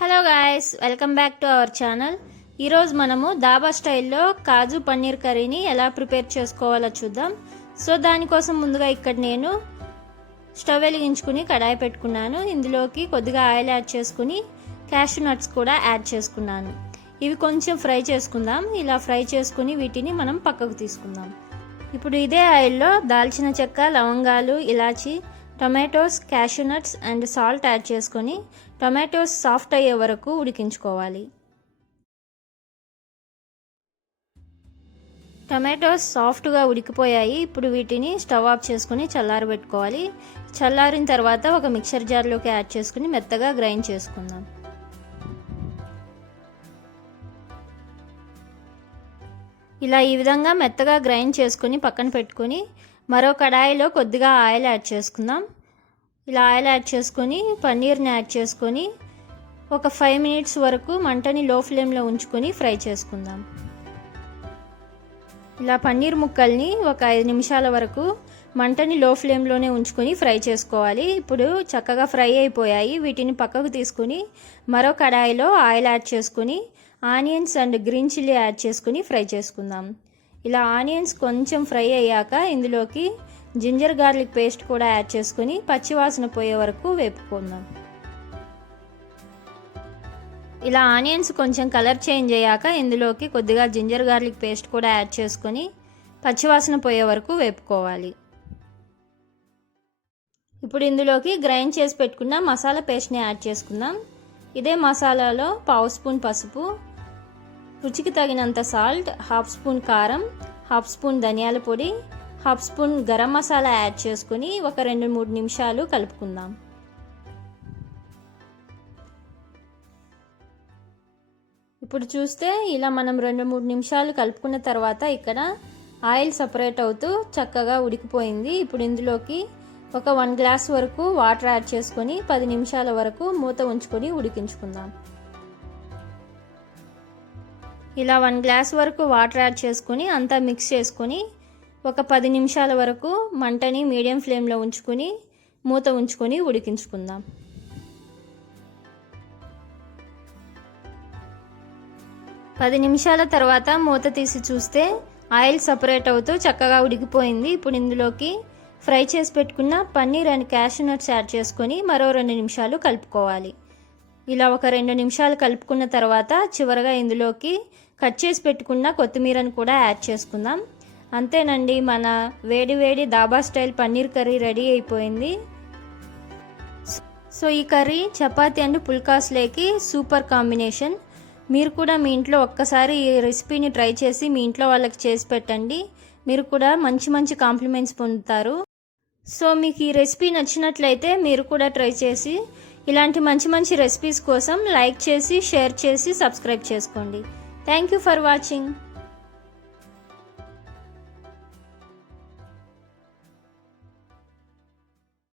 Hello guys welcome back to our channel ఈరోజు మనము దాబా స్టైల్లో కాజు పన్నీర్ కర్రీని ఎలా ప్రిపేర్ చేసుకోవాలో చూద్దాం. సో దానికోసం ముందుగా ఇక్కడ నేను స్టవ్ వెలిగించుకుని కడాయి పెట్టుకున్నాను. ఇందులోకి కొద్దిగా ఆయిల్ యాడ్ చేసుకుని క్యాషూ నట్స్ కూడా యాడ్ చేసుకున్నాను. ఇవి కొంచెం ఫ్రై చేసుకుందాం. ఇలా ఫ్రై చేసుకుని వీటిని మనం పక్కకు తీసుకుందాం. ఇప్పుడు ఇదే ఆయిల్లో దాల్చిన చెక్క లవంగాలు ఇలాచి tomatoes cashew nuts and salt add చేసుకొని టొమాటోస్ సాఫ్ట్ అయ్యే వరకు ఉడికించుకోవాలి. టమాటోస్ సాఫ్ట్గా ఉడికిపోయాయి. ఇప్పుడు వీటిని స్టవ్ ఆఫ్ చేసుకుని చల్లారబెట్టుకోవాలి చల్లారిన తర్వాత ఒక మిక్సర్ జార్లోకి యాడ్ చేసుకుని మెత్తగా గ్రైండ్ చేసుకుందాం. ఇలా ఈ విధంగా మెత్తగా గ్రైండ్ చేసుకుని పక్కన పెట్టుకుని మరో కడాయిలో కొద్దిగా ఆయిల్ యాడ్ చేసుకుందాం. ఇలా ఆయిల్ యాడ్ చేసుకొని పన్నీర్ని యాడ్ చేసుకొని ఒక ఫైవ్ మినిట్స్ వరకు మంటని లో ఫ్లేమ్లో ఉంచుకొని ఫ్రై చేసుకుందాం. ఇలా పన్నీర్ ముక్కల్ని ఒక ఐదు నిమిషాల వరకు మంటని లో ఫ్లేమ్లోనే ఉంచుకొని ఫ్రై చేసుకోవాలి. ఇప్పుడు చక్కగా ఫ్రై అయిపోయాయి. వీటిని పక్కకు తీసుకుని మరో కడాయిలో ఆయిల్ యాడ్ చేసుకుని onions and green chilli add చేసుకుని ఫ్రై చేసుకుందాం. ఇలా ఆనియన్స్ కొంచెం ఫ్రై అయ్యాక ఇందులోకి జింజర్ గార్లిక్ పేస్ట్ కూడా యాడ్ చేసుకుని పచ్చివాసన పోయే వరకు వేపుకుందాం. ఇలా ఆనియన్స్ కొంచెం కలర్ చేంజ్ అయ్యాక ఇందులోకి కొద్దిగా జింజర్ గార్లిక్ పేస్ట్ కూడా యాడ్ చేసుకొని పచ్చివాసన పోయే వరకు వేపుకోవాలి. ఇప్పుడు ఇందులోకి గ్రైండ్ చేసి పెట్టుకున్న మసాలా పేస్ట్ని యాడ్ చేసుకుందాం. ఇదే మసాలాలో పావు స్పూన్ పసుపు రుచికి తగినంత సాల్ట్ హాఫ్ స్పూన్ కారం హాఫ్ స్పూన్ ధనియాల పొడి half spoon garam masala add చేసుకుని ఒక రెండు మూడు నిమిషాలు కలుపుకుందాం. ఇప్పుడు చూస్తే ఇలా మనం రెండు మూడు నిమిషాలు కలుపుకున్న తర్వాత ఇక్కడ ఆయిల్ సపరేట్ అవుతూ చక్కగా ఉడికిపోయింది. ఇప్పుడు ఇందులోకి ఒక వన్ గ్లాస్ వరకు వాటర్ యాడ్ చేసుకొని పది నిమిషాల వరకు మూత ఉంచుకొని ఉడికించుకుందాం. ఇలా వన్ గ్లాస్ వరకు వాటర్ యాడ్ చేసుకుని అంతా మిక్స్ చేసుకొని ఒక పది నిమిషాల వరకు మంటని మీడియం ఫ్లేమ్లో ఉంచుకొని మూత ఉంచుకొని ఉడికించుకుందాం. పది నిమిషాల తర్వాత మూత తీసి చూస్తే ఆయిల్ సపరేట్ అవుతూ చక్కగా ఉడికిపోయింది. ఇప్పుడు ఇందులోకి ఫ్రై చేసి పెట్టుకున్న paneer and cashew nuts add చేసుకొని మరో రెండు నిమిషాలు కలుపుకోవాలి. ఇలా ఒక రెండు నిమిషాలు కలుపుకున్న తర్వాత చివరగా ఇందులోకి కట్ చేసి పెట్టుకున్న కొత్తిమీరను కూడా యాడ్ చేసుకుందాం. అంతేనండి మన వేడి వేడి dhaba style paneer curry ready అయిపోయింది. సో ఈ కర్రీ చపాతీ అండ్ పుల్కాస్లేకి సూపర్ కాంబినేషన్. మీరు కూడా మీ ఇంట్లో ఒక్కసారి ఈ రెసిపీని ట్రై చేసి మీ ఇంట్లో వాళ్ళకి చేసి పెట్టండి. మీరు కూడా మంచి మంచి కాంప్లిమెంట్స్ పొందుతారు. సో మీకు ఈ రెసిపీ నచ్చినట్లయితే మీరు కూడా ట్రై చేసి ఇలాంటి మంచి మంచి రెసిపీస్ కోసం లైక్ చేసి షేర్ చేసి సబ్స్క్రైబ్ చేసుకోండి. Thank you for watching